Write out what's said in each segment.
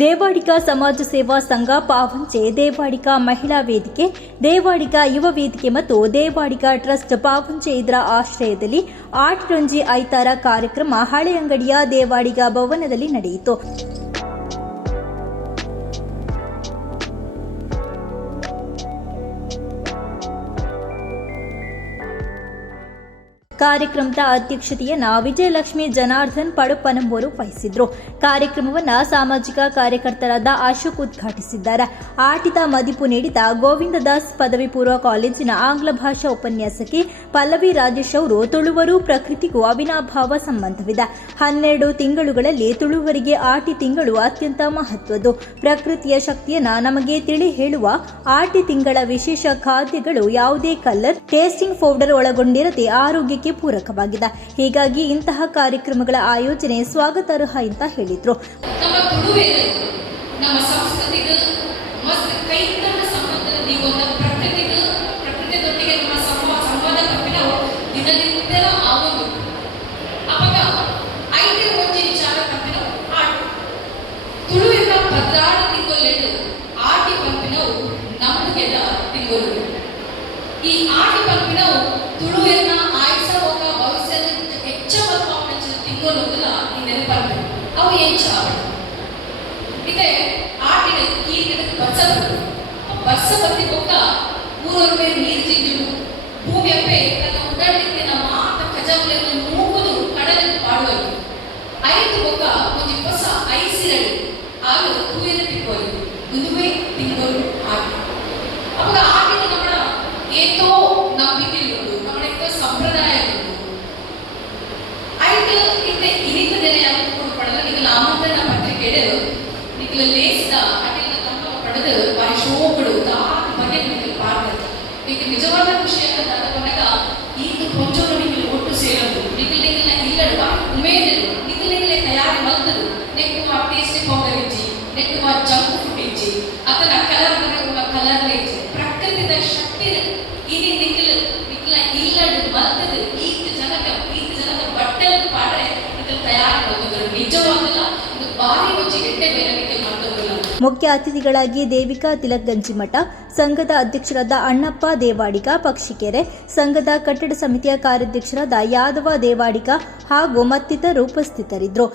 ದೇವಾಡಿಗ ಸಮಾಜ ಸೇವಾ ಸಂಘ ಪಾವಂಚೆ, ದೇವಾಡಿಗ ಮಹಿಳಾ ವೇದಿಕೆ, ದೇವಾಡಿಗ ಯುವ ವೇದಿಕೆ ಮತ್ತು ದೇವಾಡಿಗ ಟ್ರಸ್ಟ್ ಪಾವಂಚೆ ಇದರ ಆಶ್ರಯದಲ್ಲಿ ಆರ್ಟ್ ರಂಜಿ ಐತಾರ ಕಾರ್ಯಕ್ರಮ ಹಳೆ ಅಂಗಡಿಯ ದೇವಾಡಿಗ ಭವನದಲ್ಲಿ ನಡೆಯಿತು. ಕಾರ್ಯಕ್ರಮದ ಅಧ್ಯಕ್ಷತೆಯನ್ನ ವಿಜಯಲಕ್ಷ್ಮಿ ಜನಾರ್ದನ್ ಪಡುಪನಂಬೋರು ವಹಿಸಿದ್ರು. ಕಾರ್ಯಕ್ರಮವನ್ನು ಸಾಮಾಜಿಕ ಕಾರ್ಯಕರ್ತರಾದ ಅಶೋಕ್ ಉದ್ಘಾಟಿಸಿದ್ದಾರೆ. ಆಟಿದ ಮದಿಪು ನೀಡಿದ ಗೋವಿಂದದಾಸ್ ಪದವಿ ಪೂರ್ವ ಕಾಲೇಜಿನ ಆಂಗ್ಲ ಭಾಷಾ ಉಪನ್ಯಾಸಕಿ ಪಲ್ಲವಿ ರಾಜೇಶ್ ಅವರು, ತುಳುವರು ಪ್ರಕೃತಿಗೂ ಅವಿನಾಭಾವ ಸಂಬಂಧವಿದೆ. 12 ತಿಂಗಳುಗಳಲ್ಲಿ ತುಳುವರಿಗೆ ಆಟಿ ತಿಂಗಳು ಅತ್ಯಂತ ಮಹತ್ವದ್ದು. ಪ್ರಕೃತಿಯ ಶಕ್ತಿಯನ್ನ ನಮಗೆ ತಿಳಿ ಹೇಳುವ ಆಟಿ ತಿಂಗಳ ವಿಶೇಷ ಖಾದ್ಯಗಳು ಯಾವುದೇ ಕಲರ್, ಟೇಸ್ಟಿಂಗ್ ಪೌಡರ್ ಒಳಗೊಂಡಿರದೆ ಆರೋಗ್ಯಕ್ಕೆ ಪೂರಕವಾಗಿದೆ. ಹೀಗಾಗಿ ಇಂತಹ ಕಾರ್ಯಕ್ರಮಗಳ ಆಯೋಜನೆ ಸ್ವಾಗತಾರ್ಹ ಅಂತ ಹೇಳಿದ್ರು. ನಮ್ಮ ತುಳುವೇರು ನಮ್ಮ ಸಂಸ್ಕೃತಿಗೆ ಮಸ್ತ್ ಕೈತನ ಸಂಬಂಧದಲ್ಲಿ ಒಂದು ಪ್ರಕೃತಿಯೊಂದಿಗೆ ನಮ್ಮ ಸಂವಾದ ಕಟ್ಟಿನ ದಿನನಿತ್ಯ ಆಗೋದು ಅವಾಗ ಐದು ಒಂಜಿ ವಿಚಾರ ಕಟ್ಟಿನ ಆಟ ತುಳುವಿನ ಭದ್ರಾಳ ತಿಂಗೊಲ್ಲೆಡು ಆಟಿ ಪಂಪಿನವು ನಮ್ಮಗೆಲ್ಲ ತಿಂಗೊಲು. ಈ ಆಟಿ ಪಂಪಿನವು ತುಳುವಿನ ಆಯ್ಸ ಹೋಗ ಭವಿಷ್ಯದ ಹೆಚ್ಚವತ್ತ ತಿಂಗೊಲು ಈ ನೆನಪಂಪೆ ಅವು ಹೆಚ್ಚ ಇದೆ ಆಟಿನ ಕೀರ್ತಿನ ವರ್ಷ ಬತ್ತಿಗೊಕ್ಕ ಊರೊರ ಮೇಲೆ ನೀರು ತಿಂದಿಡು ಭೂಮಿಯಪ್ಪೆ ತನ್ನ ಉದಾಹರಣೆ ನಮ್ಮ ಆತ ಖಜಾವುಗಳನ್ನು ಮೂಗುದು ಕಡಲಿನ ಪಾಡುವರು ಐದು ಒಕ್ಕ ಒಂದು ಹೊಸ ಐಸಿರಳು ಆಗ ತೂಯಿನ ತಿಂಗಳು ಇದುವೇ ತಿಂಗಳು ಆಟ ಅವಾಗ ಆಟಿನ ನಮ್ಮ ಏತೋ ನಂಬಿಕೆ ಇರುವುದು ನಮ್ಮ ಏತೋ ಸಂಪ್ರದಾಯ ಇರುವುದು ಐದು ಇತ್ತೆ ಇನಿತ ದಿನ ಯಾವುದು ಪಡೆದ ನಿಗಲ ಆಮಂತ್ರಣ ಪತ್ರಿಕೆ ನಿಗಲ ಲೇಸಿದ ಅಟಿನ ತಮ್ಮ ಪಡೆದು ಬಾರಿ ಶೋಕಡು ದಾಟ ಬಗೆ ನಿಗಲ ಪಾಡ್ದು ನಿಮಗೆ ನಿಜವಾದ ಖುಷಿಯಾದ ಬಂದಾಗ ಈಗ ಕೊಂಚರು ನಿಗಲು ಒಟ್ಟು ಸೇರೋದು ನಿಗಲ ಇಲ್ಲಡುವ ಉಮೇದರು ನಿಗಲೇ ತಯಾರಿ ಮಲ್ತದು ನೆಟ್ಟು ಆ ಟೇಸ್ಟಿ ಪೌಡರ್ ಇಜ್ಜಿ ನೆಟ್ಟು ಆ ಜಂಕ್ ಫುಡ್ ಇಜ್ಜಿ ಅದನ್ನ ಕಲರ್ ಬರೆಯುವ ಕಲರ್ ಇಜ್ಜಿ ಪ್ರಕೃತಿದ ಶಕ್ತಿ ಇನಿ ನಿಗಲ ಇಲ್ಲಡು ಮಲ್ತದು ಈಗ ಜನಕ ಬಟ್ಟೆ ಪಾಡ್ರೆ ನಿಗಲ ತಯಾರಿ ಮಲ್ತದ್ರು ನಿಜವಾಗಲ್ಲ ಇದು ಬಾರಿ ವಚ್ಚಿ ಎಟ್ಟೆ ಬೇರೆ ನಿಗಲ ಮಲ್ತದ್ರಲ್ಲ. ಮುಖ್ಯ ಅತಿಥಿಗಳಾಗಿ ದೇವಿಕಾ ತಿಲಕ್ ಗಂಜಿಮಠ, ಸಂಘದ ಅಧ್ಯಕ್ಷರಾದ ಅಣ್ಣಪ್ಪ ದೇವಾಡಿಗ ಪಕ್ಷಿಕೆರೆ, ಸಂಘದ ಕಟ್ಟಡ ಸಮಿತಿಯ ಕಾರ್ಯಾಧ್ಯಕ್ಷರಾದ ಯಾದವ ದೇವಾಡಿಗ ಹಾಗೂ ಮತ್ತಿತರರು ಉಪಸ್ಥಿತರಿದ್ದರು.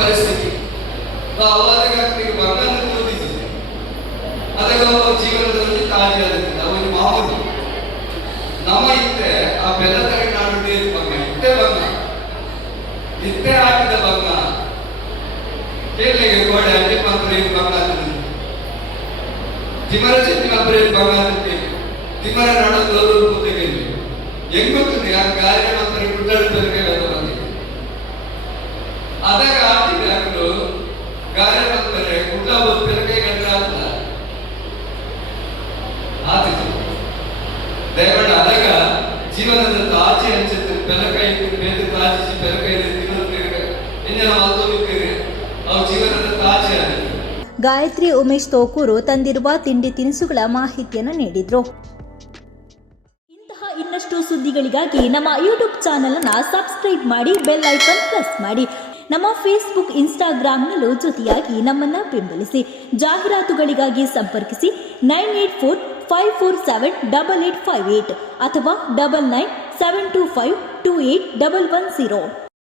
ಪರಿಸ್ಥಿತಿ ಜೀವನದಲ್ಲಿ ತಾಜಿಯಾಗುತ್ತೆ ಅವನು ಮಾಮೂಲು ನಮ್ಮ ಇತ್ತೆ ಆ ಬೆಲ್ಲತರಿ ನಾಡು ಬಂಗ ಇತ್ತೆ ಬಂಗ ಇತ್ತೆ ಹಾಕಿದ ಬಂಗ ಕೇಳಿಗೆ ಗೋಡೆ ಅಡ್ಡಿ ಪಂಪರೆ ಬಂಗ ತಿಮರ ಚೆಟ್ಟಿನ ಬ್ರೇಕ್ ಬಂಗ ತಿಮರ ನಾಡೋದು ಕೂತಿಗೆ ಹೆಂಗೊತ್ತದೆ ಆ ಕಾರ್ಯ ನಂತರ ಗುಡ್ಡಾಡಬೇಕು ಬಂದಿದೆ ಅದಾಗ ಆಟಿಗೆ ಹಾಕಲು ಕಾರ್ಯ ನಂತರ ಗುಡ್ಡ ಬೆಳಗ್ಗೆ ಗಂಟೆ ಆಗ್ತದೆ ದಯಮಾಡಿ ಅದಾಗ ಜೀವನದ ತಾಜಿ ಅನ್ಸುತ್ತೆ ಬೆಲಕೈ ಬೇದ ತಾಜಿ ಬೆಲಕೈ ಇನ್ನೇನು ಮಾತೋಗುತ್ತೇವೆ ಅವು ಜೀವನದ ತಾಜಿ ಆಗುತ್ತೆ. ಗಾಯತ್ರಿ ಉಮೇಶ್ ತೋಕೂರು ತಂದಿರುವ ತಿಂಡಿ ತಿನಿಸುಗಳ ಮಾಹಿತಿಯನ್ನು ನೀಡಿದರು. ಇಂತಹ ಇನ್ನಷ್ಟು ಸುದ್ದಿಗಳಿಗಾಗಿ ನಮ್ಮ ಯೂಟ್ಯೂಬ್ ಚಾನಲ್ ಅನ್ನು ಸಬ್ಸ್ಕ್ರೈಬ್ ಮಾಡಿ, ಬೆಲ್ ಐಕಾನ್ ಪ್ರೆಸ್ ಮಾಡಿ. ನಮ್ಮ ಫೇಸ್ಬುಕ್, ಇನ್ಸ್ಟಾಗ್ರಾಂನಲ್ಲೂ ಜೊತೆಯಾಗಿ ನಮ್ಮನ್ನು ಬೆಂಬಲಿಸಿ. ಜಾಹೀರಾತುಗಳಿಗಾಗಿ ಸಂಪರ್ಕಿಸಿ 9845478858 ಅಥವಾ 9972528110.